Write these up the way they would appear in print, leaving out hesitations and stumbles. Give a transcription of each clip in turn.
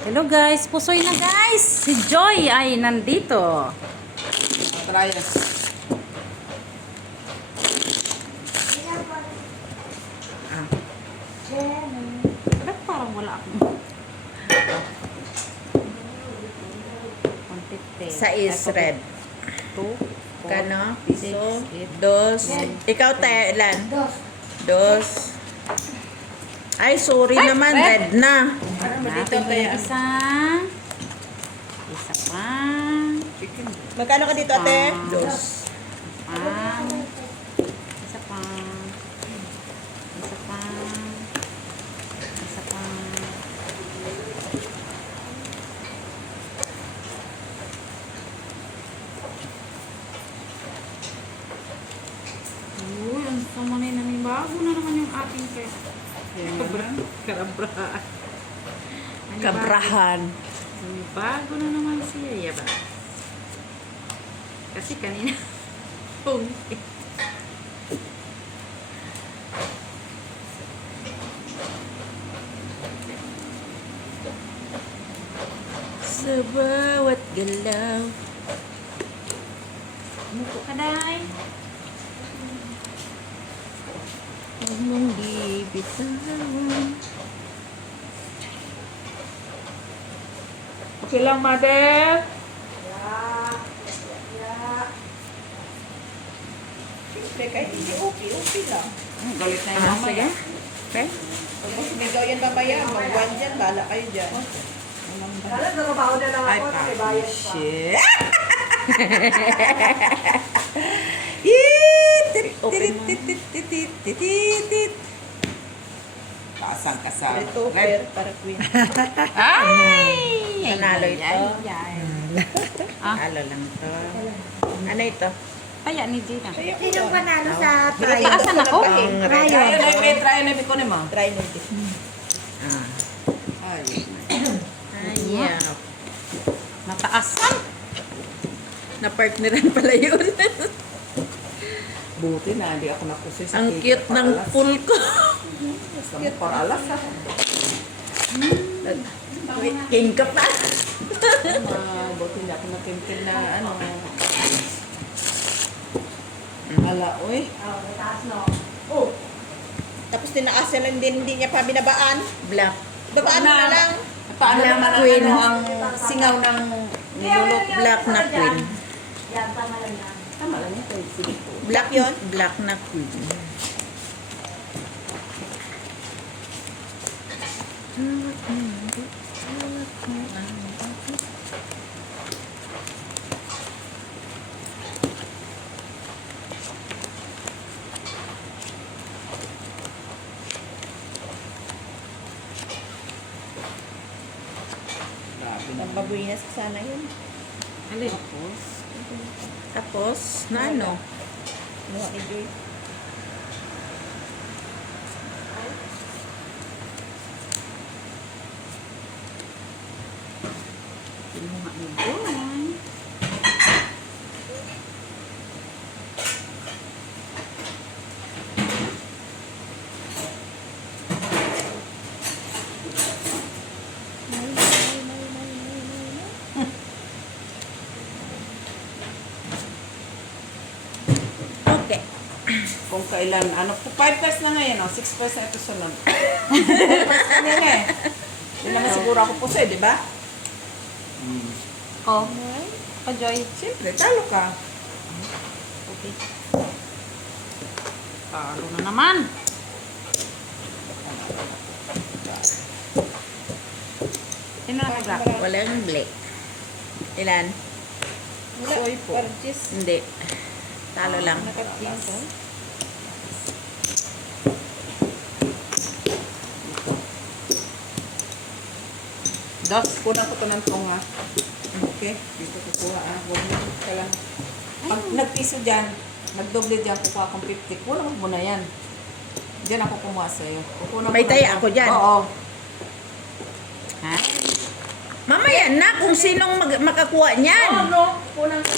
Hello guys, pusoy na guys. Si Joy ay nandito. Try. Ba't parang wala akong 150. Sa is red. 2, 4, Kano? Piso. 6, 8. Dos. Ikaw tayo, ilan? Dos. Ay, sorry Ay, naman. red. Red na. Dito tayo. Isa. Isa pa. Magkano ka dito, ate? Ah. Dos. Pa. Isa pa. Isa pa. Isa pa. Uy, ang sama na yun. Bago na naman yung ating karabrahan. Kabrahan. Bago na naman siya, yaba. Kasi kanina, pungkit. Sa bawat galaw. Muko ka, Day. Huwag mong bibitawan. Okay lang, mother. Siyempre, kahit hindi okay lang. Galit na yung Ah, mama. sige. Okay. Ay, shit. Kasang kasang. Ito, fair para queen. Ay! Nanalo ito. Ah. Halo lang to. Ano ito? Kaya ni Gina. Sinong panalo sa Taasan ako. Ang red. Rayo. Try na ko ni mo. Try mo ito. Ah. Ay. Ayaw. Mataasan. Na-partneran pala yun. Buti na, hindi ako napusoy sa Ang cake. cute ng pool ko. Cute para alas. King ka pa. Buti hindi ako nakintin na ano. Ala, uy. Tapos tinaas niya lang din, hindi niya pa binabaan. Black. Babaan mo na lang. Paano Black naman ang, queen. ano, ang singaw ng nilulok? Black na queen. Tama lang ito. Sige po. Black yon? Black na queen. Grabe na. Pampabuinas ka sana yun. Alin? Tapos, na ano? Ano ni Joy? Kinuha ni Joy. Okay. Kung kailan, ano, 5 pesos na ngayon, 6 pesos na ito sunod. 5 pesos na yan eh. Hindi naman siguro ako po di ba? Oh. Pa Joy. Siyempre, talo ka. Okay. Talo na naman. Sino na ka-black? Walang black. Ilan? Soy po. Hindi. Talo lang. Dos, kunan ko to ng tunga. Okay, dito kukuha Huwag mo ka lang. Pag nagpiso dyan, nagdoble dyan, kukuha kong 50. Kunan mo na yan. Diyan ako kumuha sa'yo. Kukunan May ko taya ng- ako dyan. Oo. Ha? Mamaya na kung sinong makakuha niyan. no. Kunan ko.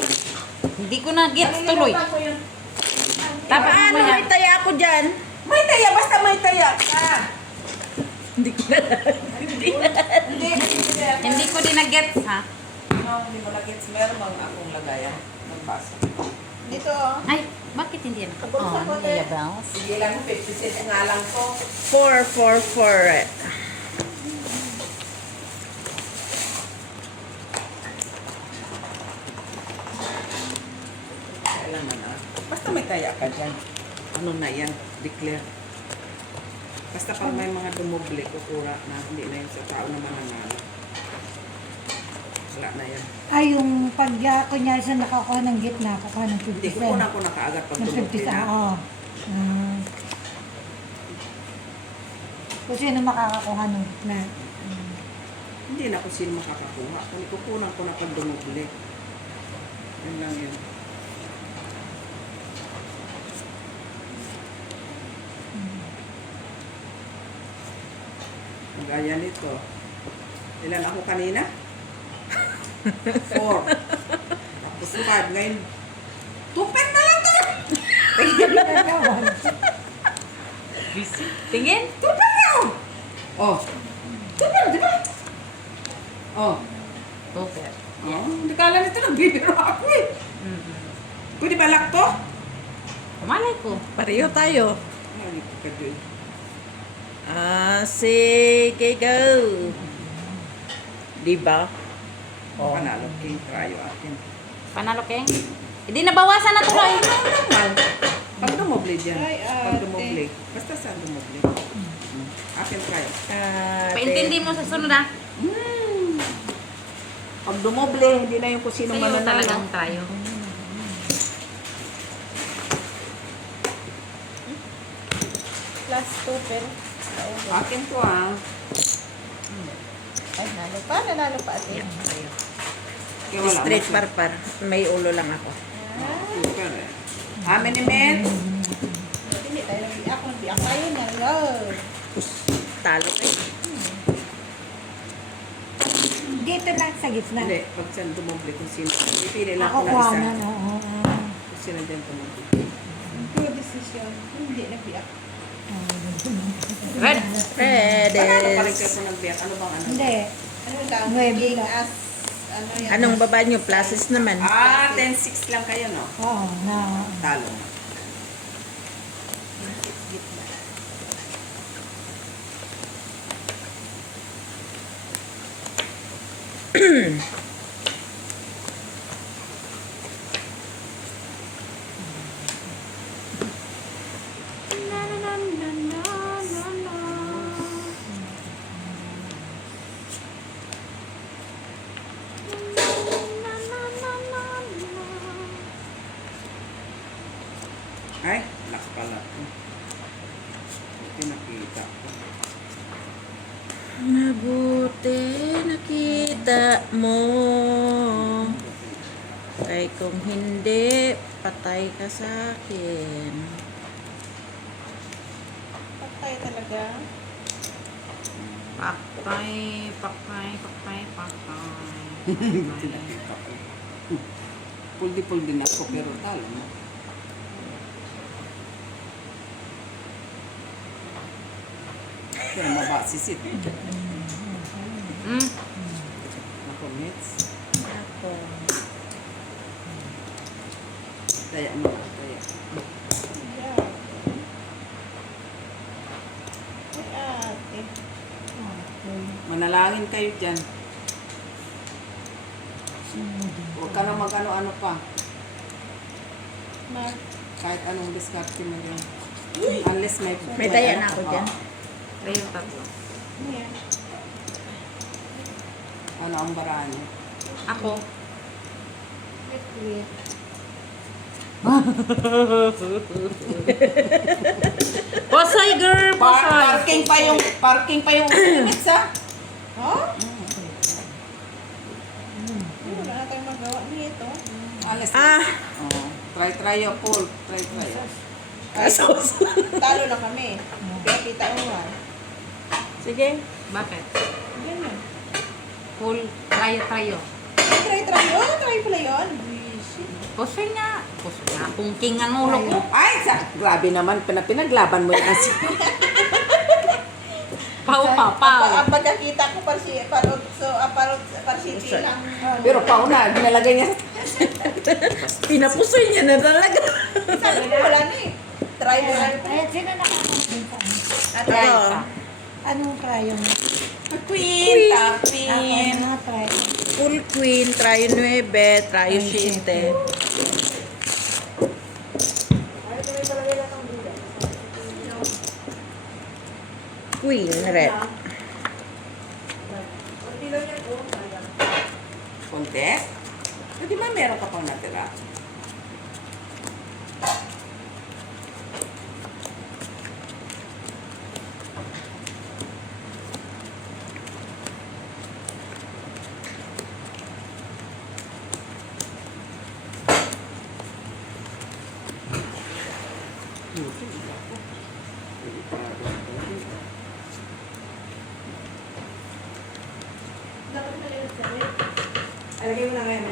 Hindi ko na get tuloy. Ko yun. Paano may taya ako dyan? May taya, basta may taya ka. Hindi ko na. Hindi, kasi may taya na-gets, ha? No, hindi mo na-gets. Meron bang akong lagayan ng baso? Dito, oh. Ay, bakit hindi na? Kabulsa ko, te. Iya bells. Sige lang, 50 cents nga lang to. 444. Kailangan ah. Basta may taya ka dyan. Ano na yan? Declare. Basta pag may mga dumoble, kukura na hindi na yun sa tao na mananalo. Wala na yan. Ay, yung pag kunyari sa nakakuha ng gitna, kukuha ng 50 Hindi, cent. kukunan ko na kaagad pag Ng 50 dumoble cent, na. oo. Kung sino makakakuha ng gitna. Hindi na kung sino makakakuha. Kung kukunan ko na pag dumoble. Yan lang yun. Gaya nito. Ilan ako kanina? 4. Tapos 5. Ngayon, 2 pen na lang to! Tingin? 2 pen na! Oh. 2 pen, di ba? Oh. Super. Oh, hindi kala nito nagbibiro ako eh. Pwede ba lock to? Kumalay ko. Pareho tayo. Ay, hindi ko ka dyan. Sige, go. Diba? Oh. Panalo, king tryo atin. Panalo, Keng. Hindi nabawasan na tuloy. Normal. Pag dumoble dyan. Ay, Pag ate. dumoble. Basta sa dumoble. Akin tryo. Paintindi mo sa sunod, ha? Pag dumoble, hindi na yung kung sino Sa'yo mananalo. talagang tayo. Plus 2 pero. Akin to ah. Ay, nalo pa. Nanalo pa ate. Tayo. Kaya wala Straight mo siya. parpar. May ulo lang ako. Super eh. How many minutes? Hindi tayo nang biak. Nang biak tayo na. Wow. Talo kayo. Dito lang sa gitna. Hindi, pag saan dumoble kung sino. Pipili lang Ako ako na kuha isa. na, oo. Kung sino dyan dumoble. Good decision. Hindi nang biak. Red. Ready. Paano pa rin kayo kung nagbiyak? Ano bang ano? Hindi. Ano lang? Nuebe Gig lang. as. Ano yan? Ano? Anong baba nyo? Pluses naman. Ah, 10-6 lang kayo, no? Oo, na. Talo na. Ay, lak pala. Hindi nakita ko. Mabuti nakita mo. Kay kung hindi, patay ka sa akin. Patay talaga? Pakpay, pakpay, pakpay, pakpay. Hindi nakita ko. Puldi-puldi na ako, pero talo na. Kaya mabasisit. Ako, Mits. Ako. Kaya mo, kaya. Yeah. Ay, ate. Manalangin kayo dyan. Huwag ka na mag-ano-ano pa. Mag. Kahit anong diskarte mo dyan. Unless May daya na ako dyan. Tayo tatlo. Ano yan? Ano ang baraan niya? Ako. Wait. Posay, girl! Posay! Parking pa yung limits, ha? Oh? Wala na tayong magawa nito. Unless, Ah. Oh, try yo, Paul. Try. Asos. Talo na kami. Kaya kita mo nga. Sige. Bakit? Ganyan. Full, tayo. Try. Oh, try pala yun. Posay nga. Posay nga. Kung king ang ulo ko. Ay, grabe naman. Pinaglaban mo yan. Pau-papaw. Ang pagkakita ko parsiti lang. Pero pauna, ginalagay niya. Pinapusoy niya na talaga. Sabi ko, wala na eh. Try mo lang. Ayan, sino nakakapagin pa? Try Ako. ka. Anong crayon? Queen, top Ako, queen. mga try. Full queen, trayo 9, trayo 7. Queen, red. Konti. Hindi ba meron ka pang natira? Alagay mo na ngayon.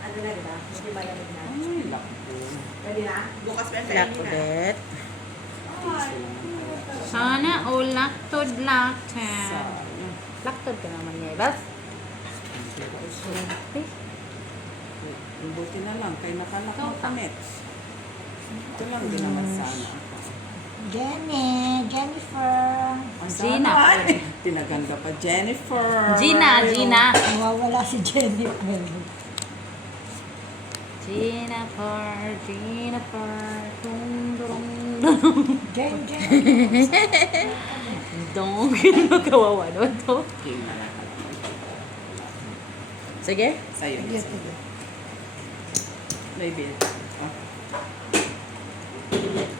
Ano na diba? Hindi malamig na. Ay, laki. Pwede na? Bukas pa yung Black kainin na. ulit. Sana all laktod laktan. Sayang. Laktod ka naman niya, Bas. Buti na lang, kay nakalak mo kamit. Ito lang din naman sana. Jennifer. Ang Gina. sana, ay, pinaganda pa. Jennifer. Gina. Nawawala si Jennifer. Jennifer. Tung, durung, Jen. dong. Kawawa naman to. Okay, malakal. Sige. Sa'yo. Yes, sige. Maybe.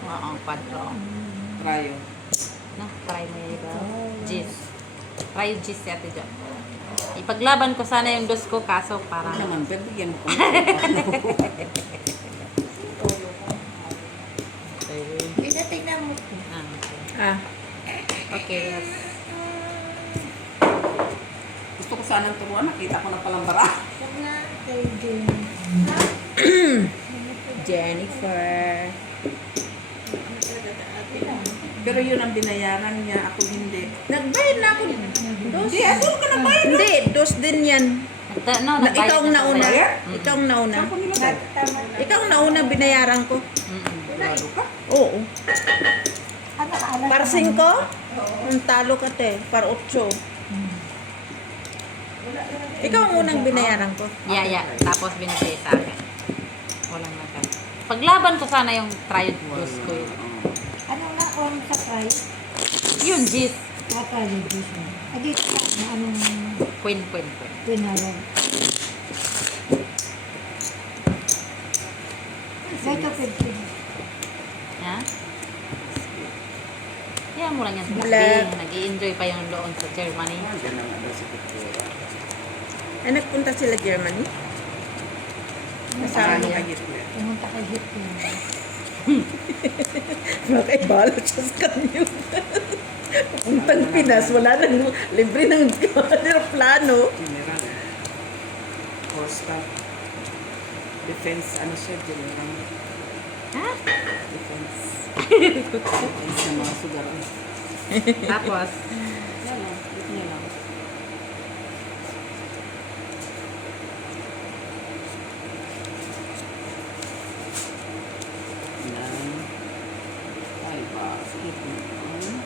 Ah, Oo, padro. Rayo. No, try mo yun, diba? Gis. Try yung gis si Ate Jo. Ipaglaban ko sana yung dos ko, kaso Ano parang... naman, pero bigyan mo ko. Tingnan mo. Ah, Ah. okay, yes. Gusto ko sanang turuan, nakita ko na palang bara. Huwag na kay Jen. Jennifer. Pero yun ang binayaran niya, ako hindi. Nagbayad na ako. Dos. Hindi, ako ka na bayad. Hindi, dos din yan. No, Na, ikaw ang nauna. Bayad? Ikaw ang nauna. Saan ko nilagay? Ikaw ang nauna binayaran ko. Lalo ka? Oo. Ano ka alam? Para 5? Ang talo ka te. Para 8. Ikaw ang unang binayaran ko. Yeah. Tapos binigay sa akin. Walang nagal. Paglaban ko sana yung try dos ko yun. Ano na on sa price? Yun, gis. Apologies mo. Dito ka na anong Queen. pinalo. Dito 50. Ha? Kaya mo lang yan sa Black. sabihin. Nag-i-enjoy pa yung doon sa Germany. Nandiyan na nga daw si Kultura. Ay, nagpunta sila Germany. Kasama niya. ka Hitler. Pumunta kay Hitler. Nakaibalot siya sa kanya. Puntang Pinas, wala nang libre ng aeroplano. General. Costa. Defense, ano siya, General. Ha? Defense. Defense sa mga sugaran. Tapos, Yan lang, ito niya lang. Nine. Ay, bakit? Nine.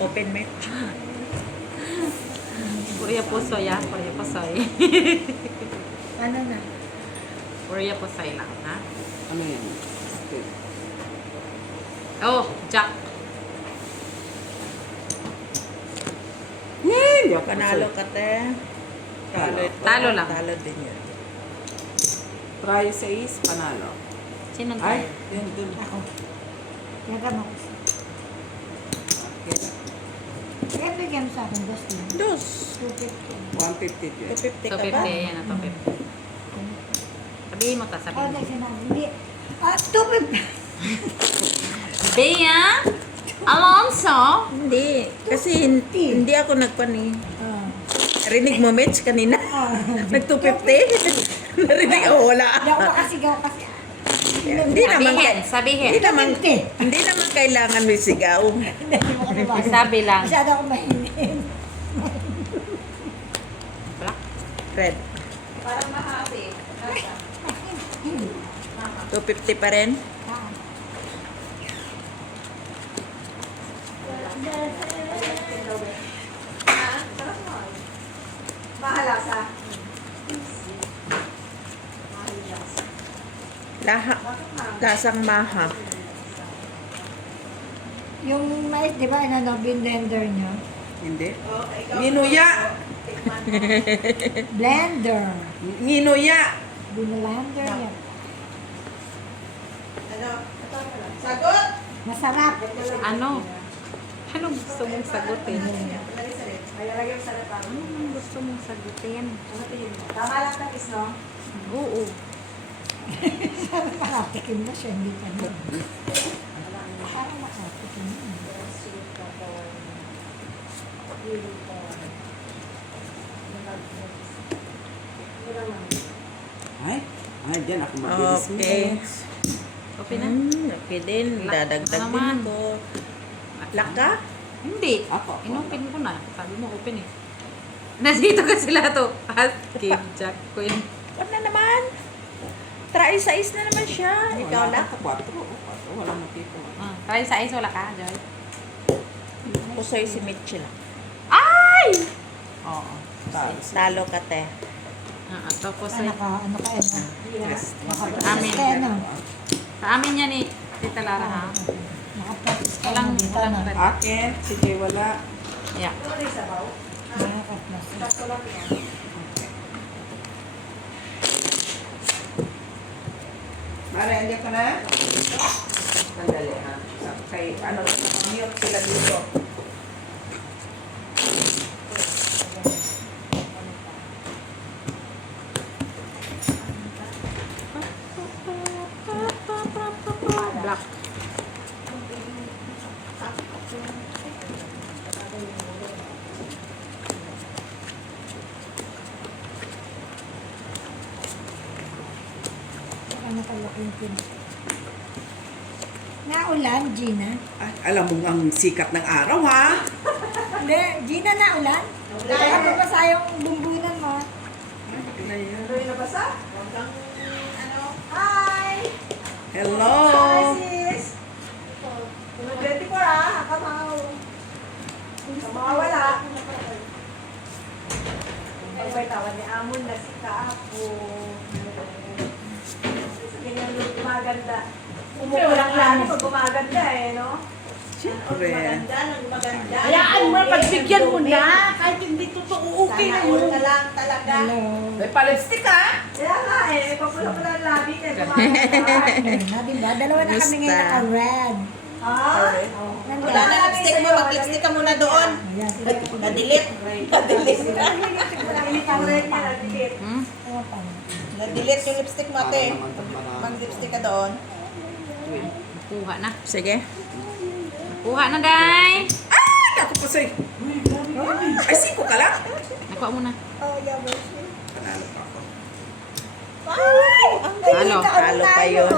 Open mic. Korea Posoy ah. Korea Posoy. Ano na? Korea Posoy lang, ha? Ano yan? Okay. Oh, Jack. Hindi ako Panalo ka te. Talo. ito. Talo lang. Talo din yan. Try sa is, panalo. Sinong Ay, tayo? yun dun. Ako. Yagan ako. Okay. Magkano bigyan mo sa akin, Dustin? Dos. 150 dyan. 250 ka ba? 250, yan ang 250. Sabihin mo ta, Oh, sabihin mo. next na. Hindi. 250. Bea Alonso. Hindi. Kasi hindi ako nagpani. Ah. Rinig mo, Mitch, kanina? Nag-250? Narinig, oh, wala. Hindi ako makasigaw kasi. Hindi naman, Sabihin. hindi naman kailangan may sigaw. Hindi mo kasi makasigaw. Sabi lang. Masyado ako mahinin. Black. Red. Parang mahati. 250 pa rin? Ah. Mahalasa. Lasang maha. Yung mais, di ba, blender nyo? Hindi. Nginuya. Blender. Nginuya. Binlander niya. Ano? Sagot? Masarap. Ano? Anong gusto mong sagutin? Malalagay mo sa lapang. Anong gusto mong sagutin? Ano tingin mo? Tama lang tapis, no? Oo. Parang nakatikim na siya, hindi pa na. Parang nakatikim na. Ay, dyan ako mabilis. Okay. Okay na? Okay din. Dadagdag din naman. ako. Laka? Hindi. Ako. Inopen ko na. Sabi mo open eh. Nandito ka sila to. Asking Jack Queen. Wala na naman. Try size na naman siya. Ikaw lang. 4. Wala na dito. Try sa ice, wala ka, Joy. Ako sa'yo si Mitchell. Ay! Oo. Talo ka, te. Tapos Ano ka, ano? Yes. Amin. Kaya ano? Sa amin yan eh. Tita Lara ha. Nakapractice ka Walang, na dito, walang no? red. Akin, si Jay wala. Yeah. Ano rin sabaw? Nakapractice. Sakto lang yan. Mara, hindi ka na? Sandali ha. Kay, ano, mute sila dito. Black. Ano pala yung pin? Naulan, Gina? Ay, alam mo ang sikat ng araw ha. Hindi, Gina naulan? Kaya mabasa yung bumbunan mo. Ano yung nabasa? Huwag kang, ano? Hi! Hello. Hi, sis! 24 ah, kamaw. Kamawala. Ay, may tawad ni Amon na si Kaapo. Ganyan gumaganda. Umukulang lang pag gumaganda eh, no? Siyempre. Maganda. Hayaan mo, pagbigyan mo na. Kahit hindi totoo, okay na Sana all yun. na lang talaga. Hello. May palipstick ha. Kaya nga eh, papula-pula ang labi eh, gumaganda. Na, diba? Dalawa na kami ngayon Basta. naka-red. Ha? Nanda. Wala na lipstick mo, mag-lipstick ka muna doon. Ayan, sige. Na-delete. Na-delete. Hmm? Ano pa? Na-delete yung lipstick mo, ate. Mag-lipstick ka doon. Kuha na. Sige. Kuha na, Day. Ay, ako po sa'yo. Ay, 5 ka lang. Nakuha mo na. Oh, yeah, boss. Panalo pa ako. Halo. Halo pa yun.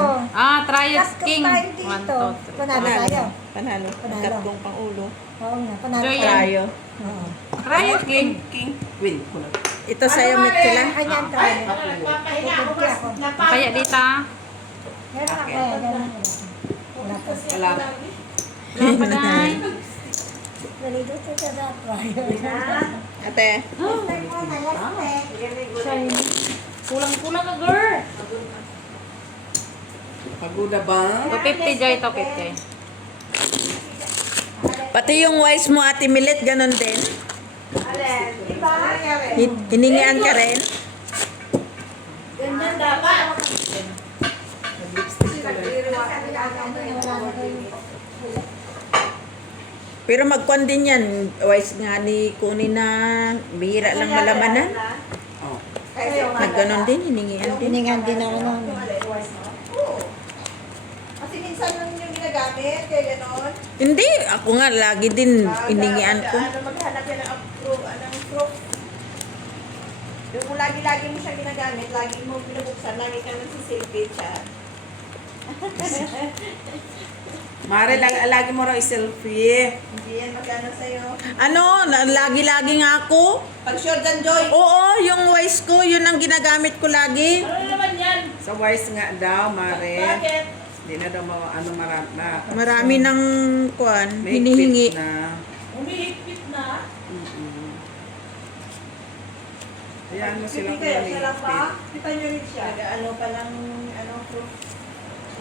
Triad Last King. tayo 1, dito. 2, 3. Panalo tayo. Panalo. Panalo. Tatlong pang ulo. Oo nga, panalo Joy, tayo. Tayo. Oo. Triad King. King. Win ko na. Ito sa'yo, Mitchell. ah. Kanya ang tayo. Pupunti ako. Kaya dito ah. Meron ako. Meron ako. Wala pa. Wala. Wala pa, Day. Nalito sa sarap. Ate. Time mo na, last time. Kulang-kulang ka, girl. Pagoda ba? 250, Joy. 250. Pati yung wise mo, Ate Milet, ganun din. Alin, di ba? Nangyari. Hiningian ka rin. Ganyan dapat. Wala na kayo. Pero magkwan din yan. Wise nga ni kunin na bihira lang malamanan. Oh. Nagganon din, hiningian din. Hiningan din ako noon. Oo. Kasi minsan lang yung ginagamit, kaya gano'n. Hindi, ako nga lagi din hiningian ko. Maghanap yan ng proof. Yung kung lagi-lagi mo siya ginagamit, lagi mo binubuksan, lagi ka nagsisilpid siya. Mare, lagi mo raw i-selfie. Hindi yan magkano sa'yo. Ano, lagi-lagi nga ako. Pag sure dyan, Joy. Oo, yung Wise ko, yun ang ginagamit ko lagi. Ano naman yan? Sa Wise nga daw, Mare. Bakit? Hindi na daw marami na. Marami ng kwan, May hinihingi. fit na. Umihigpit na. Mm-mm. Ayan mo sila Hindi kung kayo, siya lang pa. malipit. Kita nyo rin siya. Ano pa lang, proof.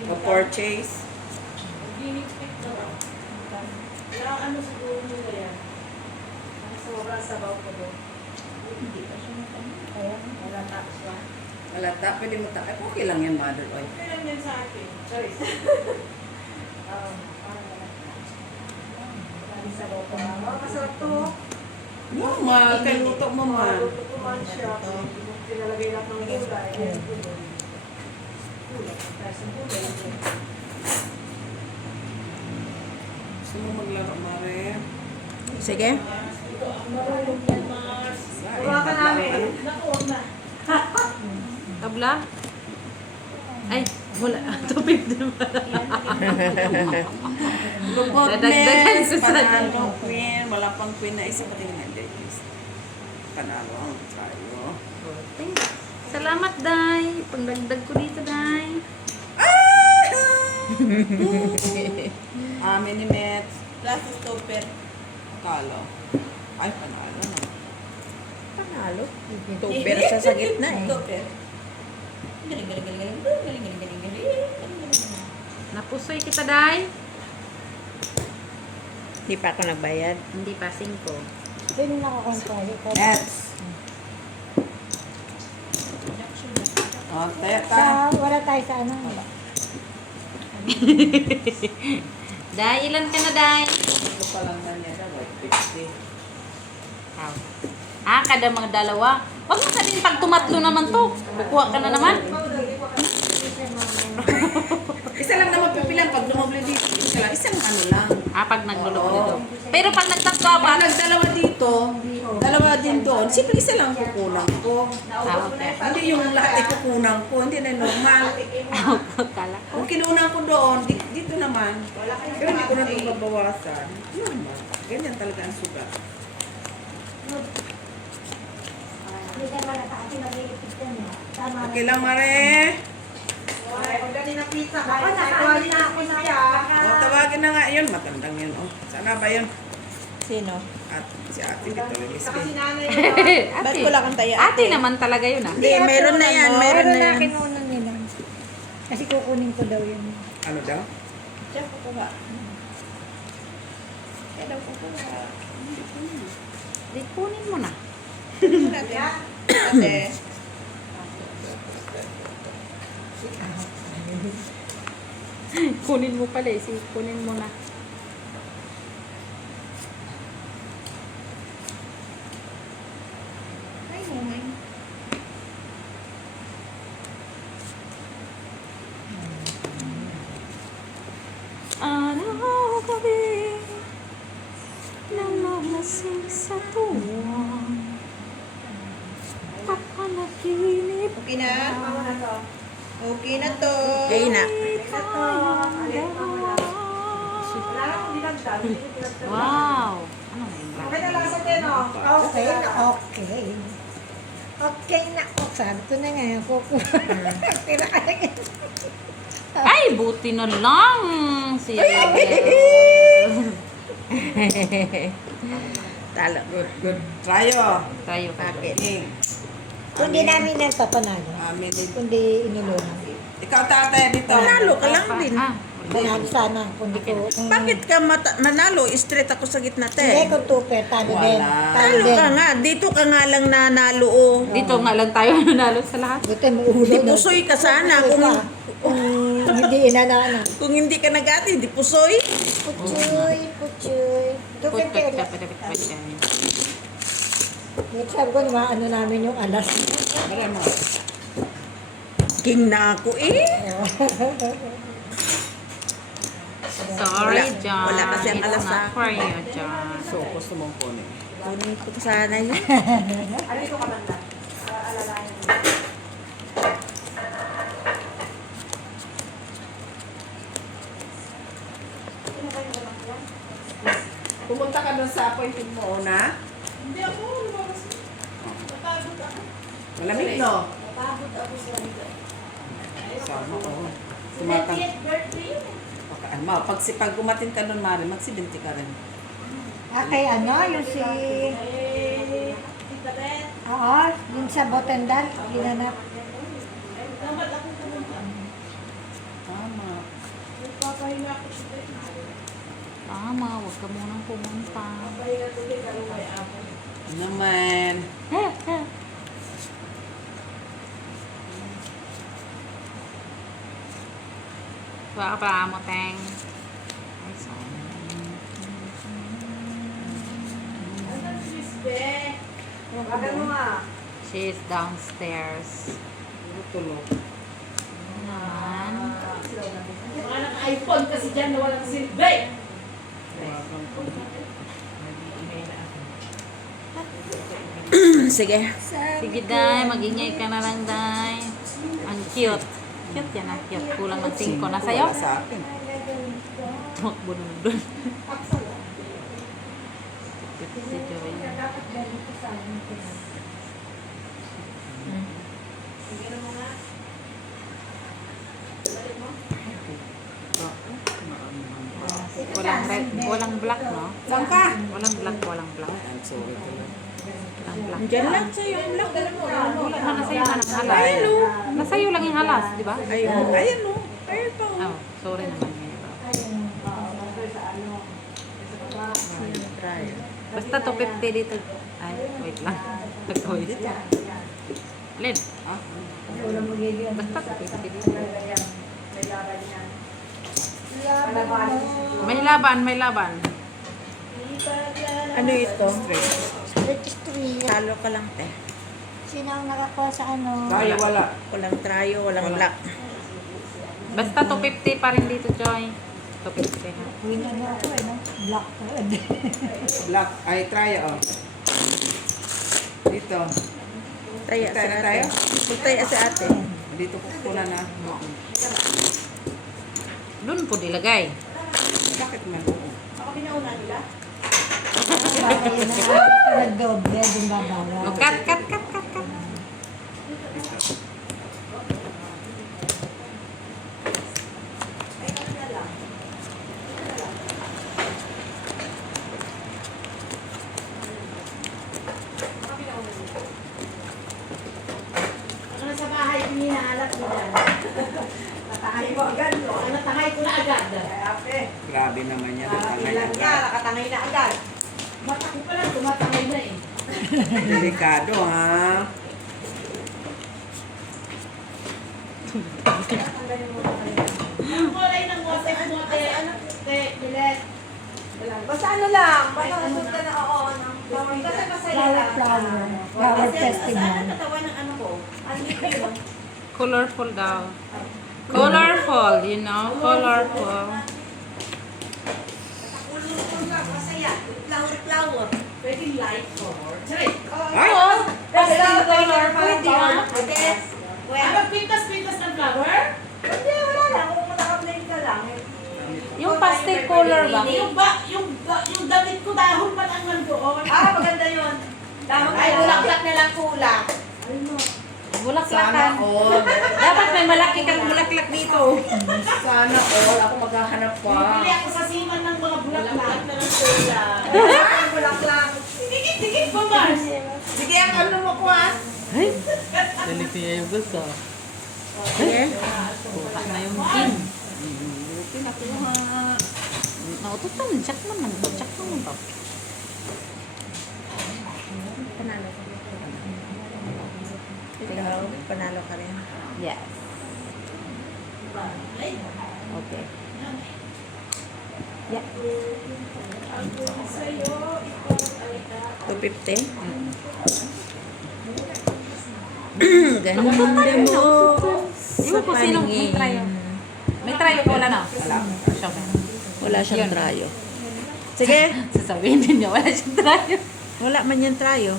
Pa-purchase. Umihigpit na ba? Ilang siguro nila yan? Ang sobrang sabaw ko doon. Hindi pa siya matanong. Kaya, wala tapos ba? Malata, pwede mo ta. Okay lang yan, mother oil. Okay lang yan sa akin. Choice. Maraming sabaw pa. Masarap to. Normal, kay luto mo man. Maluto ko man siya. Pinalagay lang ng gulay. Gusto mo maglaro, Mare? Sige. Kuha ka namin. Ano? Nakuha na. Tabla? Ay, wala. 250 naman. Lubot, Dadagdagan miss. ko sa- Panalo, queen. Wala pang queen na isa pati nga ladies. Panalo ang tayo. Salamat, Day. Pangdagdag ko dito, Day. Mini Mets. Last stopper. Kalo. Ay, panalo na. Panalo. Tuber siya sa gitna eh. Stopper. Galing, galing, galing, galing. Galing, galing, galing, galing. Napusoy kita, Day. Hindi pa ako nagbayad. Hindi pa 5. Sino nakakontrol? Mets. O, tayo ka. Wala tayo sa ano. Day, ilan ka na, Day? Ito pa lang na niya daw. 50. Kada mga dalawa. Wag mo sabihin pag tumatlo naman to. Kukuha ka na naman. Isa lang naman pipilang pag lumoble dito. Isa lang. Isang ano lang. Pag nagluloko dito. Pero pag nagtatlo Pag ba? nagdalawa dito, dalawa din doon, simple isa lang kukunan ko. Okay. Hindi yung lahat ay kukunan ko. Hindi na normal. Kala ko. Kung kinunan ko doon, dito naman. Pero hindi ko na ito babawasan. Normal. Ganyan talaga ang sugat. Hindi ka wala sa atin mag-iipit yan. Tama. Okay lang, Mare. Ay, kung galing na pizza. Ako nakain na ako na. O, tawagin na nga yun. Matandang yun. O, sana ba yun? Sino? At si ate dito, Lilis. Saka si nanay yun. Ba't ko lang ang taya? Ate naman talaga yun, ah. Hindi, meron na yan. Meron na yan. kinunan nila. Kasi kukunin ko daw yun. Ano daw? Siya kukuha. Kaya daw kukuha. Di, kunin mo na. Ate. Kunin mo pala eh. Kunin mo na. Ay, naman. Araw-gabi namamasig sa tuwang papanaginip Okay na? Okay na to. Okay na. tayong dalawa. Wow! Ano na yun? Okay na lang sa teno. Okay na okay. Okay na ako. Sabi ko na nga. Kukuha. Tira ka na yan. Ay, buti na lang! Si Talo. Good, good. Tryo. tayo ka. King. Kundi namin nagpapanalo. Amin din. Kundi inulungan. Ikaw tatay dito. Panalo ka lang din. Panalo sana. Kundi ko. Bakit ka manalo? Straight ako sa gitna, Hindi te. ko tuper. Talo Wala. din. Talo Talo din. ka nga. Dito ka nga lang nanalo, oh. Dito nga lang tayo nanalo sa lahat. Buti mo ulo. Di pusoy ka sana. Kung Hindi inanana. hindi ka nagati, di pusoy. Puchoy, puchoy. Ito Put kay ka dapat pa dyan. Next time ko, ano namin yung alas. Wala mo. King na ako eh. Sorry, Wala. John. Wala kasi ang It's alas not sa akin. for you, John. So, gusto mong kunin. Kunin ko sana yun. Alito ka banda. Alalayan mo. Sino ba yung ganak yan? Pumunta ka doon sa appointment mo, una. Hindi ako. Lumabas mo. Napagod ako. Malamig, no? Napagod ako sa liga. Sama ko. Tumatang. 70th birthday yun eh. Pag gumatin ka doon, Mari, mag-70 ka rin. Ah, kay ano, yung si... Eh, Tita Beth. Oo, yung sa Botendal, ginanap. Naman ako pumunta. Tama. Nagpapahinga ako sa Beth. Tama, huwag ka munang pumunta. Papahinga tuloy ka may ako. Naman. Wala ka pa amo, Teng. Ay, sorry. Ano si Miss Beth? Wagan mo nga. She is downstairs. Tulog. Naman. Mga naka-iPhone kasi dyan na walang silbi. Sige. Sige, Day. Mag-ingay ka na lang, Day. Ang cute. Cute yan, ah. Cute. Kulang ng 5 na sa'yo. Wala sa akin. Tumakbo na doon. Cute si Joy. Walang red, walang black, no? Saan ka? Walang black, walang black. Ay, I'm sorry talaga. Walang black. Diyan lang sa'yo yung black. Wala na nasa'yo na ng halas. Nasa'yo lang yung halas, di ba? Ayun. Ayun o. Ayun pa. Oh, sorry naman ngayon. Try. Basta 250 dito. Ay, wait lang. Nag-wait. Lid, Ah? basta 250 dito. May laban, may laban. Ano ito? Registry. Talo ka lang, te. Sino ang nakakuha sa ano? Tayo, wala. Walang tryo, walang black. Basta 250 pa rin dito, Joy. 250 ha. Win ano ako eh, no? Black red. Black. Ay, try, oh. Dito. Taya si Tayo na ate. tayo? Magtaya si ate. Dito ko kuna na. Doon po dilagay. Bakit man? Ako pinauna nila. Baka yun na nag-doble, yung Oh, babawa. cut. Ako na sa bahay, pinaalat mo dyan. Natahay mo agad, no? Natahay ko na agad. Grabe naman yan. nakatangay na agad. Mata ko pa lang, tumatangay na eh. Delikado, ha? Ang kulay ng mote, ano, Bilet. Basta ano lang, basta ano ka na, oo, kasi masaya Flower. Flower festival. katawan ng ano ko? Ano yun? Colorful daw. Colorful, you know? Colorful. Masaya. Flower. Pwede light color. Charay! Ay! Pastel color. Pwede, ha? Ano, pintas-pintas ng flower? Hindi, wala lang. Kung naka-plain ka lang. Yung pastel color ba? Yung damit ko, dahon pa lang nandoon. Ah, maganda yun. Dahon ay, bulaklak na lang kulak. Bulaklakan. all. Dapat may malaki kang bulaklak dito. Sana all. Ako maghahanap pa. Bibili ako sa siman ng mga bulaklak na lang kulak. Bulaklak. Dikit pa, Mars. Sige, ang ano mo ko, ha? Sige. Buka na yung king. Pinakuha. Nautot ka, jack naman. Jack naman to. Panalo ka. Ikaw, panalo ka rin. Yes. Okay. Yeah. Sa'yo, ito, alika. 250? Ganda mo Iwan ko sinong may trayo. May trayo ko, wala na. Wala. Siya ba? Wala siyang Yun. trayo. Sige. Sasabihin din niya, wala siyang trayo. Wala man yung trayo.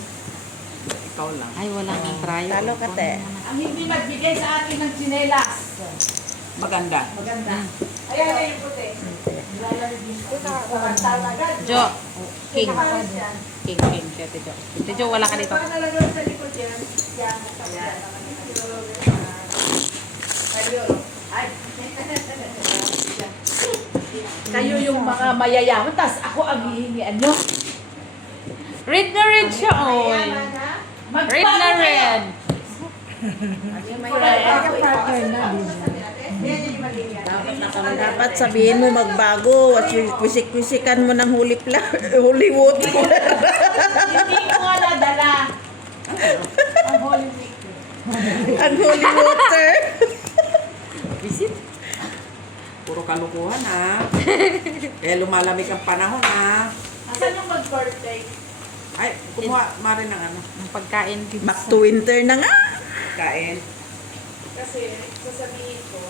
Ikaw lang. Ay, wala nga trayo. Talo ka, te. Ang hindi magbigay sa akin ng tsinelas. Maganda. Maganda. Ayan na yung puti. Nilalagin ko na. Talaga. Jo, King. Nakapalis yan. King, siya, Jo. Jo, wala ka dito. Para nalagay sa likod yan. Yan. Yan. Ayun. Ay. Kayo yung mga mayayaman, tas ako ang hihingian nyo. Red na red siya, oy. Red na red. Partner na din. Dapat sabihin mo magbago at wisik-wisikan mo ng holy water. Hindi ko nga nadala. Ang Holy Week. Ang holy water. Visit. Puro kalukuhan ha. Kaya lumalamig ang panahon ha. Asan yung mag-birthday? Ay, kumuha Mari ng ano. Ang pagkain. Back to winter na nga. Kain. Kasi sasabihin ko,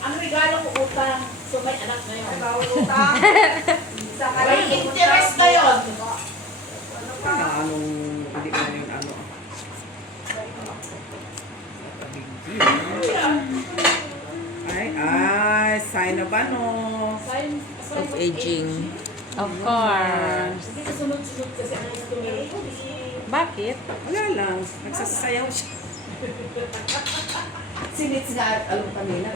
ang regalo ko utang. So may anak na yun. Bawal utang. May interest na yun. Anong, hindi ko na yun ano. Ay, sign of ano. Of aging. Of course. Hindi ka sunod-sunod kasi ang tumili ko. Bakit? Wala lang. Nagsasayaw siya. Sinits nga, alam mo kanina.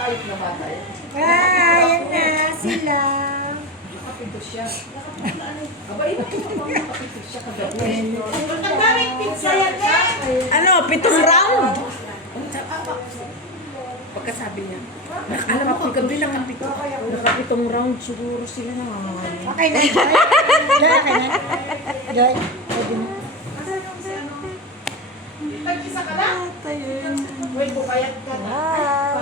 Ayok na bata yan. Ayan na sila. Nakapinto siya. Aba, iba yung nakapinto siya kagabi. Ang daming pizza yan eh! Ano, 7 round? Pagkasabi niya, alam mo, kagabi lang ang pito. Nakapitong round siguro sila na mga Okay na. Joy, okay na. Joy, pwede na. Tag-isa ka lang. Wait, bukayat ka na.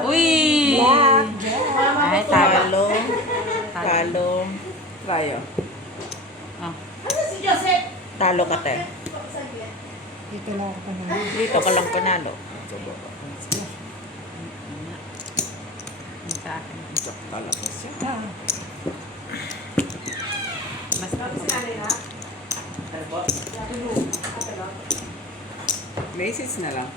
Uy! Ay, Talo. Talo. Tayo. Ah. Ano si Joseph? Talo ka, te. Dito lang ako na. Dito ka lang panalo. Yung sa akin. Talaga siya. Basta. Message na lang.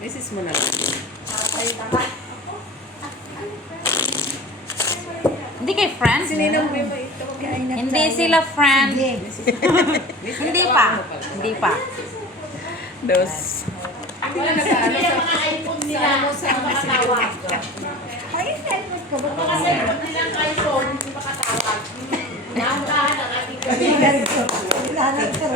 Message mo na lang. Hindi kay friends? Hindi sila friend. Hindi pa. Hindi pa. Dos. Wala kasi yung mga iPhone nila ang makatawag. Ay, helmet ko. Ba't Mga cellphone nilang iPhone, hindi makatawag. Nahangahan ang ating ganito? Lahat ko.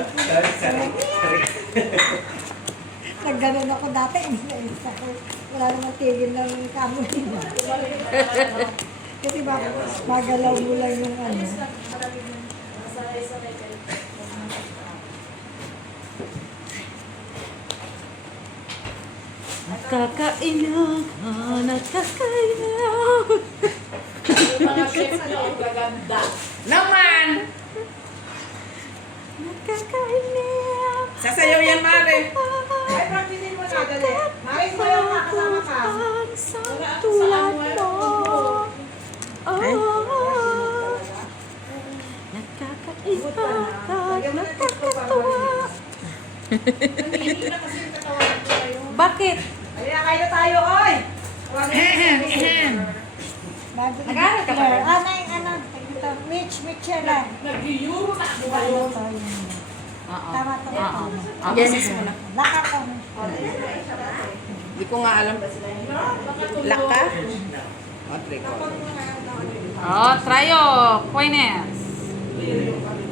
Nagganon ako dati. Isa ko. Wala namang tigil ng kamoy. Kasi magalaw mo lang yung ano. Nakakailang ka, nakakailang. mga chef na ang gaganda. Naman! Nakakailang. Sasayaw yan, Mare. Ay, practicein mo na, dali. Maris mo yung makasama ka. Sa Wala, tulad saan mo. mo? Oh. Nakakailang ka, nakakatuwa. Hindi na kasi yung katawagan ko kayo. Bakit? Kaya kayo na tayo, oy! Nag-aaral ka ba? Ano yung ano? Ito, Mitch lang. Nag-euro na ako kayo. Ito yung... Oo. Tama to. Oo. Yes, mo na. Laka ko. Hindi ko nga alam. Laka. Matre ko. Oh, trayo. Poines.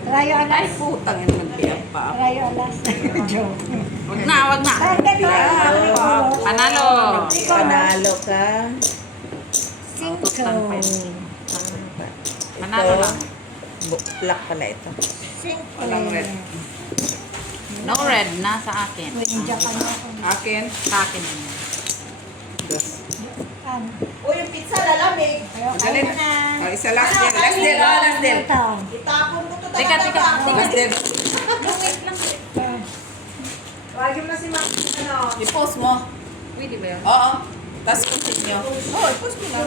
Rayo Ay, alas. putang ina, nagbiyak pa ako. Rayo alas. Joke. Wag na, wag na. Panalo. Panalo ka. Autos lang pa yun. Panalo Ito, lang. black pala ito. Walang red. No red na sa akin. India ka na ako. Akin. Sa akin. Dos. Ano? O yung pizza lalamig. Ayaw, Dali ayaw na. na. Oh, isa last din. Last din. Oh, last din. Ito. Itapon mo to Teka, talaga. teka, teka. Last din. Wait lang. Wagin mo si Max. Ano? I-post mo. Pwede ba yun? Oo. Tapos continue. Oo, i-post mo na.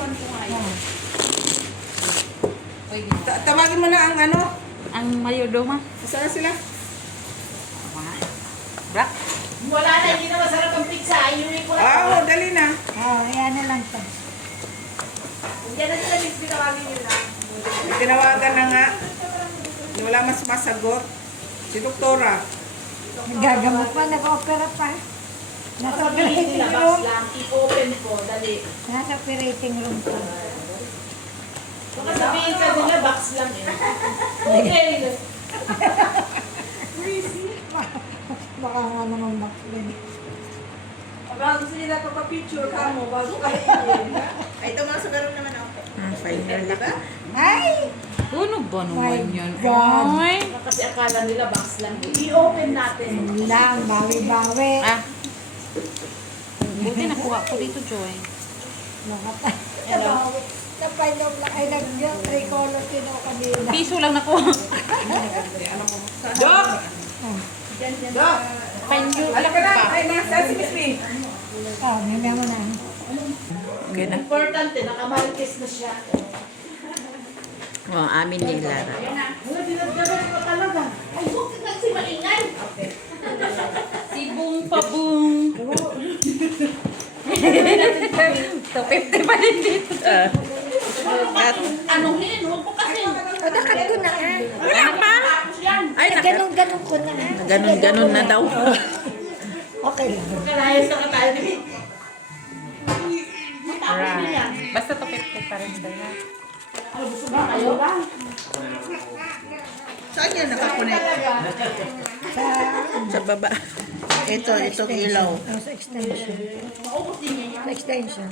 Pwede. Tawagin mo na ang ano. Ang mayodoma. Saan sila? Brak. Wala na, hindi na masarap ang pizza. Ayunin ko lang. Oo, dali na. Ayan na lang to. Hindi na sila Miss, pinawagin nyo na. Tinawagan na nga. Wala mas masagot. Si Doktora. Nagagamot pa, nag-opera pa. Nasa Sasabihin operating nila, box room. lang. I-open ko, dali. Nasa operating room pa. Baka sabihin sa nila, box lang eh. Okay. Baka nga naman backline. Bago gusto nila papapicture ka mo, bago kainin. Ay, ito mga sugarong naman ako. Final, di ba? Ay! Ano ba My naman yan? God. Ay. Kasi akala nila, box lang eh. I-open natin. Lang, bawi-bawi. Ah. Buti nakuha ko dito, Joy. Nakatay. Nabawi. Napainom lang. Ay, nag-tricolor kino kanina. Piso lang nakuha. Dok! Dok! Penyo. Alam ka na. Ay, nasa si Miss B. Oh, may mo na. Okay na. Importante, nakamarikis na siya. Oh, amin ni Lara. Wala, dinagdagan ko talaga. Ay, huwag ka kasi maingay. Okay. Si Boom pa Boom. 250 pa din dito. Anuhin, huwag ko kasi. O, dakat ko na nga. Wala pa? Tapos yan. Ay, Ganun-ganun ko na. Ganon na daw. Okay lang. Kalayas na ka tayo ni Matapos din yan. Basta 250 pa rin sila. Ano, gusto ba kayo ba? Saan yan nakakonect? Sa baba. Ito, itong ilaw. Oh, sa extension. Maubos din yan. Sa extension.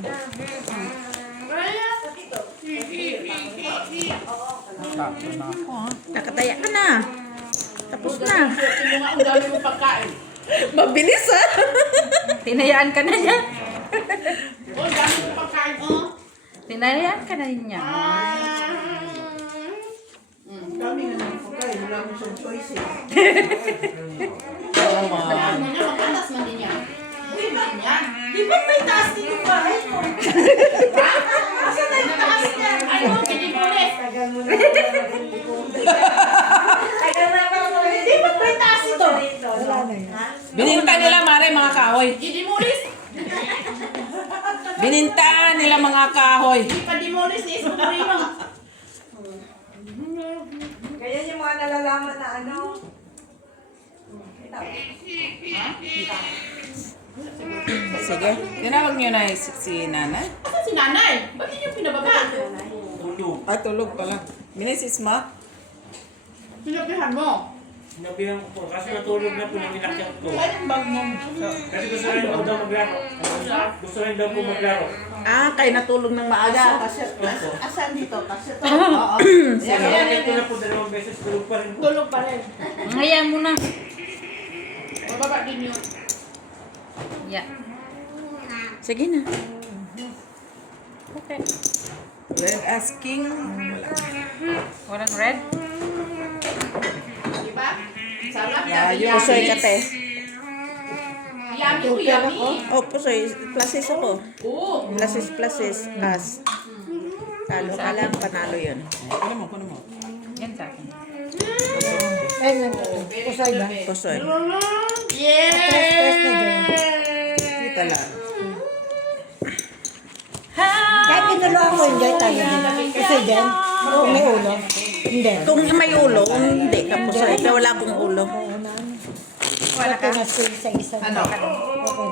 Nakataya ka na. Tapos na. Sino nga ang dami mong pagkain? Mabilis ah. Tinayaan ka na niya. Oh, ang dami mong pagkain, oh. Tinayaan ka na niya. Kami nga naman pagkain. Wala mo siyang choice eh. Ano niya, magalas man din yan. Uy, ba yan? Di ba may taas din yung bahay mo? Ha? Asan na yung taas niya? Ano, kinibulis? Tagal mo na. Tagal na pa ako. Di ba may taas ito? Wala na yun. Bininta nila, Mare, mga kahoy. Didimulis? Bininta nila, mga kahoy. Di pa dimulis ni Ismo Moreno. Kaya yung mga nalalaman na ano, Sige. Tinawag niyo na si Nanay. Asan si nanay? Ba't niyo pinababa? Ah, tulog pala. Minisis ma? Sinabihan mo. Sinabihan ko po, kasi natulog na po ng inakyat ko. Saan yung bag mo? Kasi gusto rin po daw maglaro. Gusto rin daw po maglaro. Ah, kayo natulog ng maaga. Opo. Asan dito? Kasi to. Oo. Kaya ito na po dalawang beses, tulog pa rin po. Tulog pa rin. Hayaan mo na. Bababa din yun. Yeah. Sige na. Okay. Red asking. Walang red? Diba? Sarap Yeah, na. yung Pusoy ka te. Yummy ko, yummy. Oh, pusoy. Plasis ako. Oo. Plasis. As. Talo ka lang, panalo yun. Kuno mo. Yan sa akin. Ay, kusay ba? Pusoy. Stress na dyan. Kita lang. Kahit pinuluan mo, enjoy tayo din. Kasi dyan, kung may ulo. Hindi. Kung may ulo, kung hindi ka pusoy. Kaya wala akong ulo. Oo na. Wala ka? Sa isa. Ano? Okay na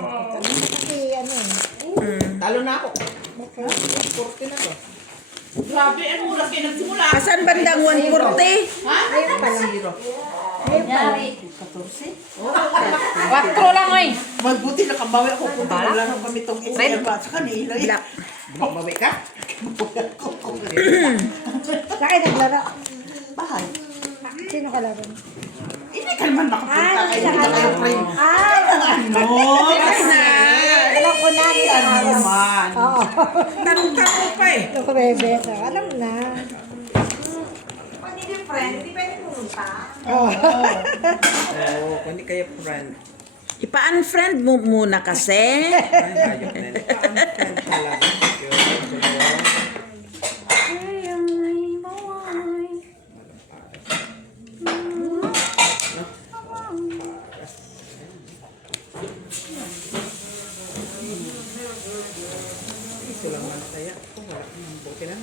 po kami. Kasi ano eh. Talo na ako. Grabe, ang mura kayo nagsimula. Asan bandang 140? Ha? Ayun pala. Ayun pala. 4 lang, oy. Magbuti na kabawi ako kung wala nang kami itong Red? ba sa kanila. Black. Babawi ka? Saan naglaro? Bahay. Sino kalaban? Hindi ka naman makapunta. Ay, Ay, sa hindi ka kayo kalaban. friend. Ay, Ano? Kasi na. alam ko na. naman. Oo. Tanong-tanong pa eh. Lukrebe. So, alam na. Pag hindi friend, hindi pwede pumunta. Oo. Oo, hindi kayo friend. Ipa-unfriend mo muna kasi. Ay, ayok na yun. Friend talaga. Ito lang man kaya. Kung wala nang buti lang.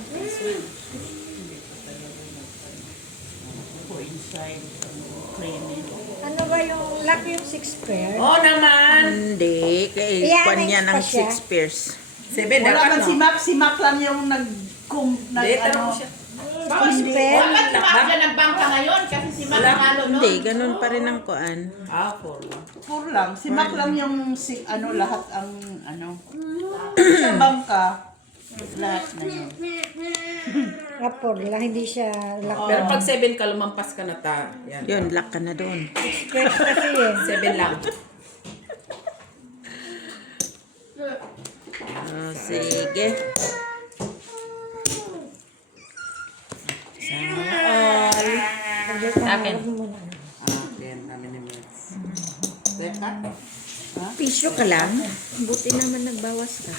Ano ba yung lock yung 6 pair? Oo naman. Hindi. Kaya Iyan, kwan niya ng pa siya. 6 pairs. 7 Wala dapat man no? si Mac lang yung Hindi, tanong mo siya. 6 pair? Dapat si Mac yan ang bangka ngayon kasi si Mac Wala. nanalo no? Hindi, ganun pa rin ang kuan. Ah, 4 lang. Puro lang. Si Mac lang yung lahat ang sa bangka. Lahat na yun. Rapor lang, hindi siya lock. Pero pag 7 ka, lumampas ka na ta. Yan. Yun, lock ka na doon. 6 pairs kasi eh. 7 lang. Oh, sige. Sa akin. Ah, 10 na minutes. Teka. Pisyo ka lang. Buti naman nagbawas ka.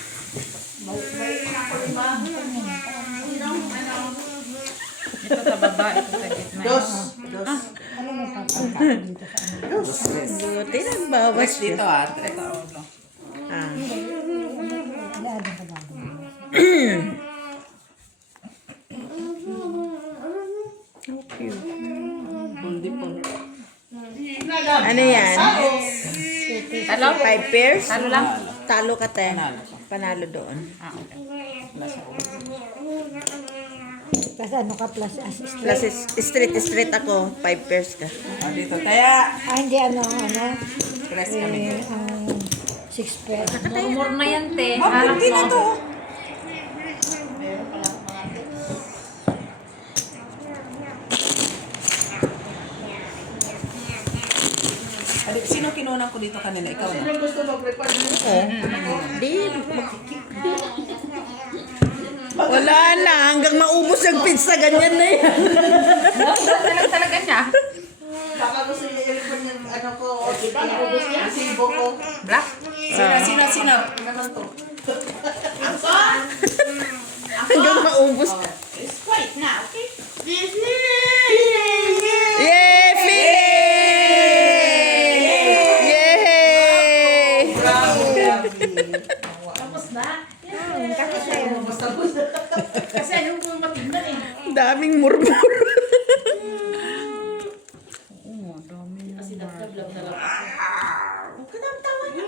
Ito sa baba, ito sa gitna. Dos. Ano mo papagkakita dito sa ano? Buti nagbawas Press ka. dito ah. Press dito. Ah. Daan ka gagawin. Hindi po. Ano yan? Talo? 5 pairs? Talo lang? Talo ka, te. Panalo. Panalo doon. Ah, okay. Plus ano ka, plus assist. Plus straight ako. 5 pairs ka. Ah, dito. Kaya, Hindi ano, press kami. ang 6 pairs. Murmur na yan, te. Ah, Harap hindi na mo. to. Sino kinunan ko dito kanina? Ikaw na. Sino gusto mag-record nito? Di. Wala na. Hanggang maubos ang pizza. Ganyan na yan. Talag talaga niya. Baka gusto niya i-record yung iubos niya? Resibo ko. Black? Sino? Naman to. Hanggang maubos. It's quiet na, okay? Yay! Finish! Yay! Tapos na. Tapos na yun. Tapos. Kasi ayaw ko matignan eh. Daming murmur. Kasi nag-vlog na lang ako. Huwag ka na tawa na.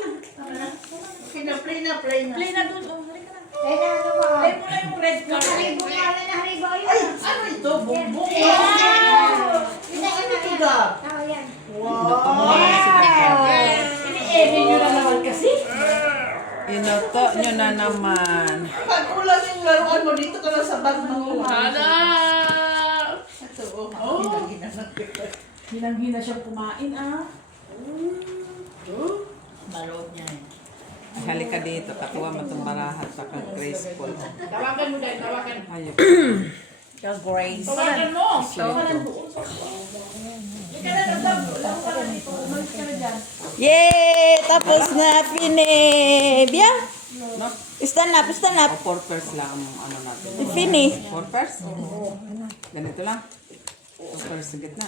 Okay na, play na. Play na doon. Oh, halika na. Eh, na ano ba? Play mo na yung red card. Haribo nga rin na haribo yun. Ay, ano ito? Bumbong. Ano ito da? Oh, yan. Wow! Ini-edit nyo na naman kasi. Inoto nyo na naman. Pag ulang yung laruan mo, dito ka lang sa bag mo. Hala! Ito, oh. Hinang-hina siyang kumain, ah. Balot niya eh. Ay, halika dito. Katuwa mo itong barahat sa graceful. Tawagan mo dahil, tawagan. Ayok. Grace. Tawagan mo! Tawagan mo. Hindi ka na nagdabo. Lang ka na dito. Umalis ka na dyan. Yay! Tapos na. Finish. Yeah. No? Stand up. Stand up. O 4 pairs lang ang ano natin. Finish. 4 pairs? Ganito lang. 4 pairs sa gitna.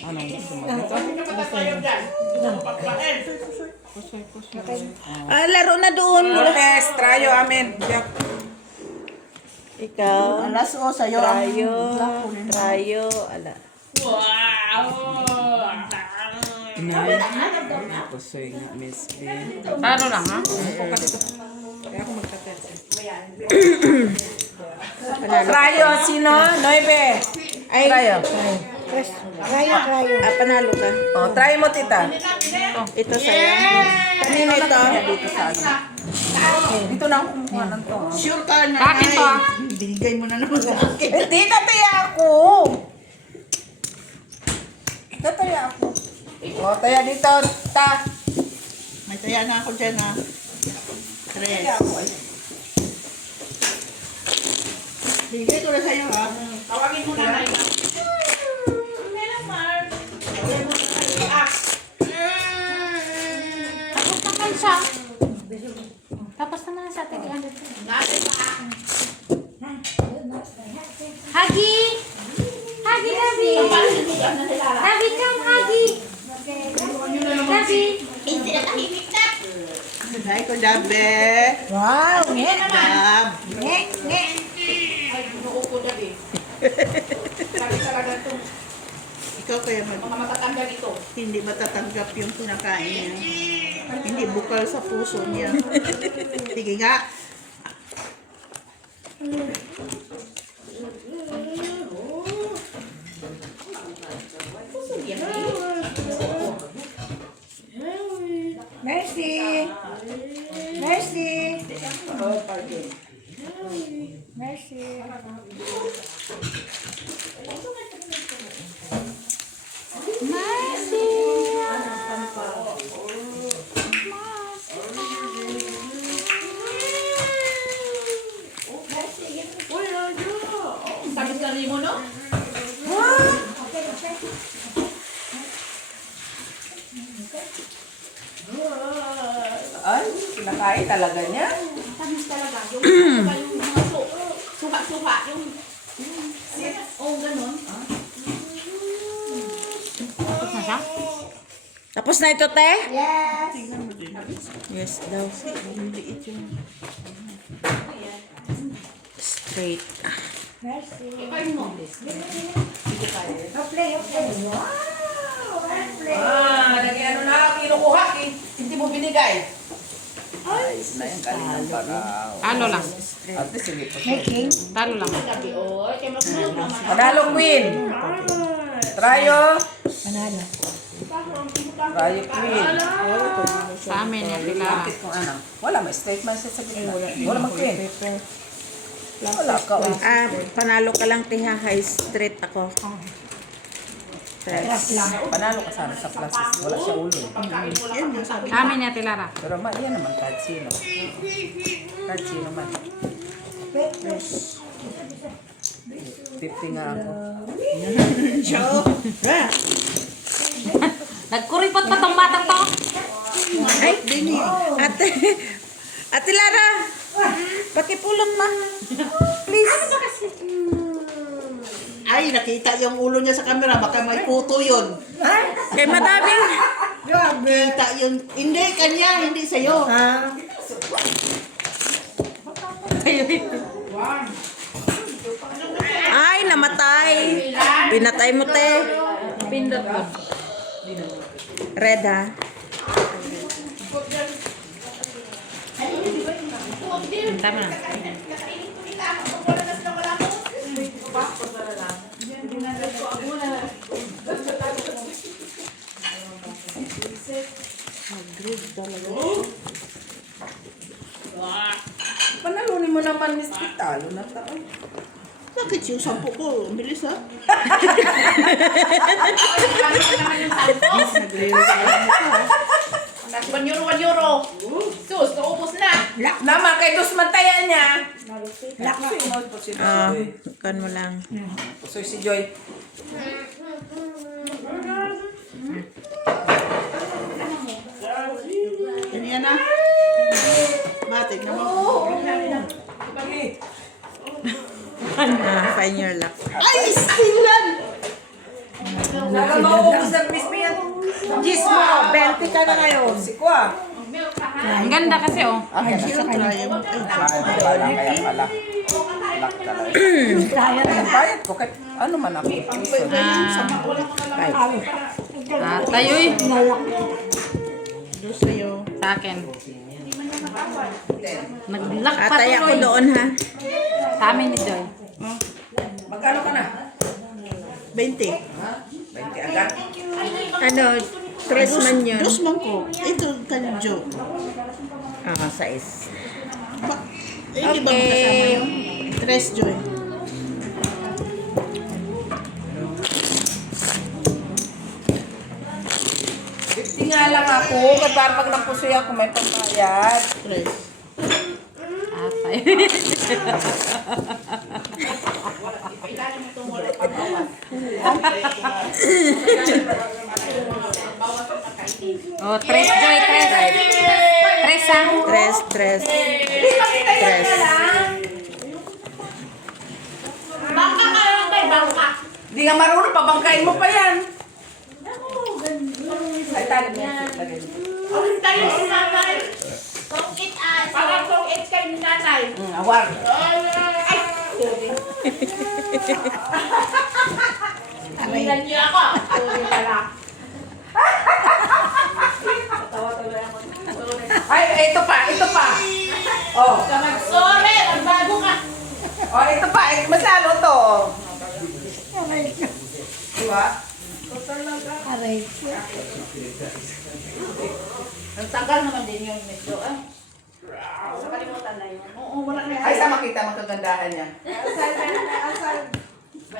Anong gusto mo? Ito? Kapag tayo dyan. Pagpain. Push. Ah, laro na doon. 4 pairs. Trayo amin. Jack. Ikaw. Alas o, sa'yo. Trayo. Ala. Wow! Inay. Pusoy nga, Miss B. Talo lang, ha? Upo ka dito. Kaya ako magka-test. Trayo, sino? 9. Ay, Trayo. Press. Rayo. ah, panalo ka. O, try mo, tita. Ito sa'yo. Kanino ito? Dito sa ano. Dito na ako kumuha ng to. Sure ka na. Bakit to, ah? Binigay mo na naman sa akin. Hindi tataya ako. Tataya ako. O, taya dito, ta. May Kaya na ako dyan ha. Tres. Bigay ko na sa'yo ha. Tawagin mo na na yun. Hindi lang, Mar. Tawagin mo na kayo. Tapos naman siya. Tapos naman sa atin. Natin pa. Hagi! Hagi, Dabi! Dabi, come, Hagi! Dabi! Hindi na tahimik na. Ay ko dabe. Wow, nge. Dab. Nge, nge. Ay, noo ko na eh. Sabi talaga ito. Ikaw kaya Mga matatanda dito. hindi matatanggap yung kinakain niya. Hindi bukal sa puso niya. Sige nga. Mercy. Mercy. Mercy. Sabi mo, no? Ay, kinakain talaga niya. Tamis talaga. Yung mga suka-suka. Yung oh, ganun. Tapos na siya? Tapos na ito, te? Yes. Yes daw. Liit yung straight. Mercy. Ipain mo. Okay, okay. Wow. Mercy. Naging ano na, kinukuha. Hindi mo binigay. Ay, na yung kanina para. Ano lang? Ate, sige po. Making. Talo lang. Sabi, oh, kay masunod naman. Manalo, Queen. Trayo. Manalo. Trayo, Queen. Sa amin, yan Pilara. Bakit kung ano? Wala, may straight man siya sa gitna. Wala mang Queen. Wala ka. Panalo ka lang, tiha. High street ako. Tres. Panalo ka sana sa classes. Wala siya ulo. Amin yan Pilara. Pero yan naman kahit sino. Kahit sino man. 50 nga ako. Nagkuripot pa tong batang to. Ay, ate. Ate Lara. Pakipulong ma. Please. Ay, nakita yung ulo niya sa camera. Baka may puto yun. Kay madaming. Nakita yun. Hindi, kanya. Hindi sa'yo. Ay, namatay. Pinatay mo, te. Pindot ko. Red, ha? Tama na. Panalunin mo naman, Miss Pitalo na tao. Bakit yung 10 ko? Ang bilis ha? €1. Sus, naubos na. Naman, kay Dos Mantaya niya. Kan mo lang. Pusoy si Joy. Yan na. Batik naman. Find your luck. Ay, stilan! Mauubos na Miss Mia. Gis mo, 20 ka na ngayon. Si Kwa. Ang ganda kasi oh. Sino try mo? Kaya pala. Lock ka lang. Kaya na. Bayad ko kahit ano man ako. Tayo'y. Doon sa'yo. Sa akin. Nag-lock pa Atay ako tuloy. doon, ha? Sa amin ni Joy. Magkano ka na? 20. 20 agad. Ano, tres man yun. Dos man ko. Ito, kanyo Joe. Sais. Hindi ba magkasama yun? Tres, Joy. Busy nga lang ako. Kasi pag napusoy ako, may pambayad. Tres. Atay. Oh, tres, Joy, tres. Tres, ah. Tres, tres. Tres. Bangka ka lang kay bangka. Di nga marunong, pabangkain mo pa yan. Ay, tali mo yan. Ulit tayo si nanay. Tungkit as. Parang tungkit kay ni nanay. Awar. Ay! Tingnan niyo ako. Sorry pala. Ay, ito pa, ito pa. Oh, Ka mag-sorry. Magbago ka. oh, ito pa. Masalo to. Aray ko. Diba? Aray ko. Ang tagal naman din yung medyo. Sa kalimutan na yun. Oo, wala na. Ay, sa makita, magkagandahan niya.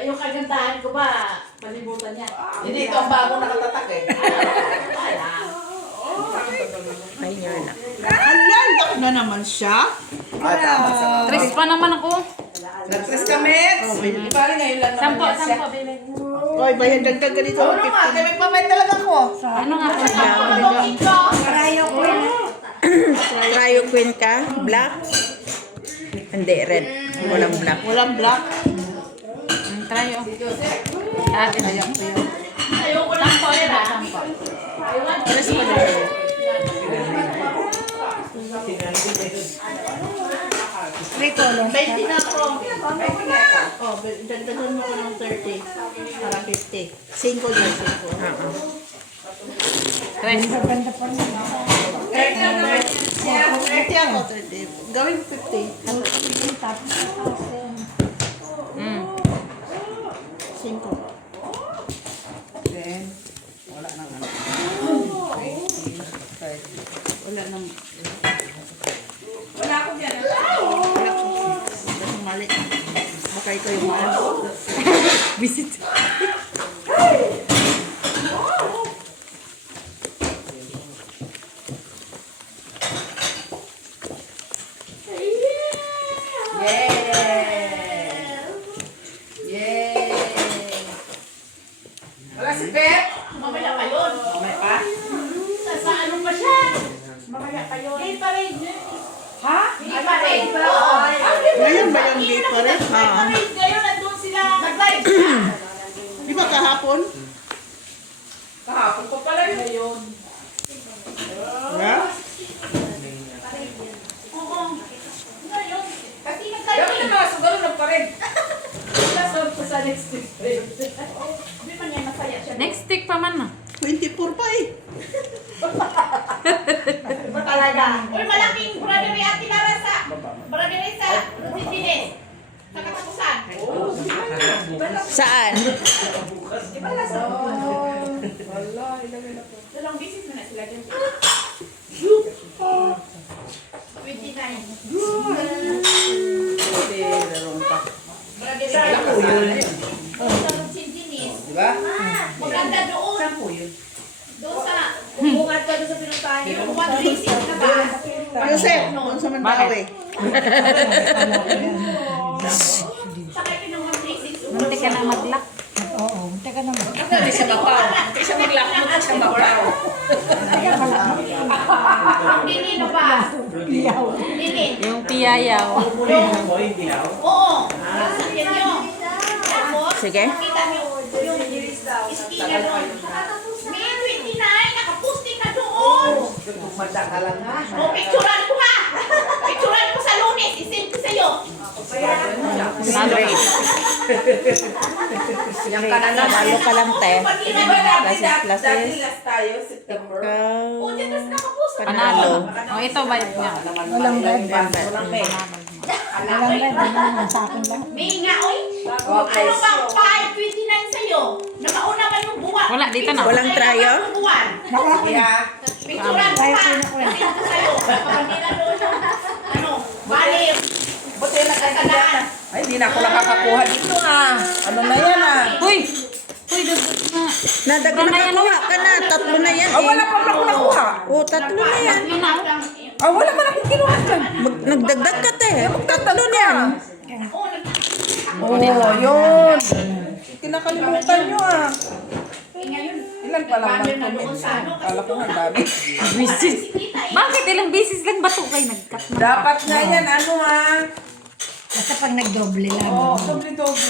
Yung kagandahan ko ba? Palibutan niya. Hindi, ito ang bago nakatatak eh. Ay, yun na. Halal, laki na naman siya. Ah, tama sa Tres pa naman ako. Nag-tres kami. Di ba rin ngayon lang naman Sampo, yan siya. sampo, baby. Oy, bayan dagdag ka dito. Oo naman, may pamay talaga ko. Ano nga po? Karayo ko yun. Cryo queen ka? Black? Hindi, red. Walang black. Walang black. Try, oh. Ate, Ayoko lang po yun ah. Tres mo din. Three colors. 20 na ako. Oh, dagdagan mo ko ng 30. Para 50. 5 din, 5. Oo. tres. Ganda pa rin. 30 ako, 30. Gawin 50. Tapos kasi. Mm. 5. Then, wala nang ano. Wala nang... Wala akong yan. Wala ko. Basta mali. Baka ikaw yung mali. Visit. Yeah! Yeah! Wala si Pep? Mamaya pa yun. May pa? Sa ano pa siya? Mamaya pa yun. Gay pa rin. Ha? Gay pa rin. Oo. Ngayon ba yung gay pa rin? Gay pa rin. Ngayon nandun sila. Nag-live. Di ba kahapon? Kahapon pa pala yun. Ha? Oo. Ngayon. Kasi Dapat nag-live. na mga sugalunod pa rin. Nasod ko sa next week. Hindi pa niya masaya siya. Next stick pa man na. 24 pa eh. Ba talaga? Uy, malaking brother ni Ate Larasa. Brother ni sa Rodriguez. Sa katapusan. Saan? Dalawang bisis na sila dyan. 29. Hindi, larong pa. Brother ni Sa Rodriguez. Diba? Maganda doon. Saan po yun? Doon sa bungad ka doon sa pinuntahan niyo. 136 na ba? Joseph, doon sa Mandawi. Sakay ka ng 136. Munti ka na mag-lock. Oo. Teka naman. Hindi siya mapaw. Hindi siya maglakot at siya mapaw. Teka pala. Ang dinino ba? Iyaw. Dini. Yung piyayaw. Oo. Sakyan niyo. Tapos, Sige. kita niyo yung speaker doon. May 29, nakaposting ka doon. Manda ka lang ha. O, picturean ko ha. Picturean ko sa Lunes. I-send ko sa'yo. Straight. Yang kanan na. Lalo ka lang, te. Pag Di ginagawa ba dati, Classes, classes. dati last tayo, September? O, dyan tas nakapost. Panalo. O, ito ba niya? Walang red. Walang may. Walang red. Ano sa akin lang. May nga, oy. Okay. Ano bang 529 sa'yo? Nakauna man yung buwan. Wala, dito na. Walang tryo? Buwan. Kaya, Picturean ko ha. I-send ko sa'yo. Kapag nila doon yung, ano, bali. buti na kasi na. Ay, di na ako nakakakuha dito na. Ano na yan ah? Uy! Uy, dagdag na. Nakakuha ka na. 3 na yan Oh, wala pa ako nakuha. Oh, 3 na yan. Tatlo na. Oh, wala man akong kinuha dyan. Nagdagdag ka te. 3 na yan. Oh, yun. Kinakalimutan nyo ah. Ilan pa lang man comments? Kala ko nga dami. Bisis. Bakit ilang bisis lang ba ito kayo nag-cut na? Dapat nga yan, ano ah. Basta pag nagdoble lang. Oh, doble-doble.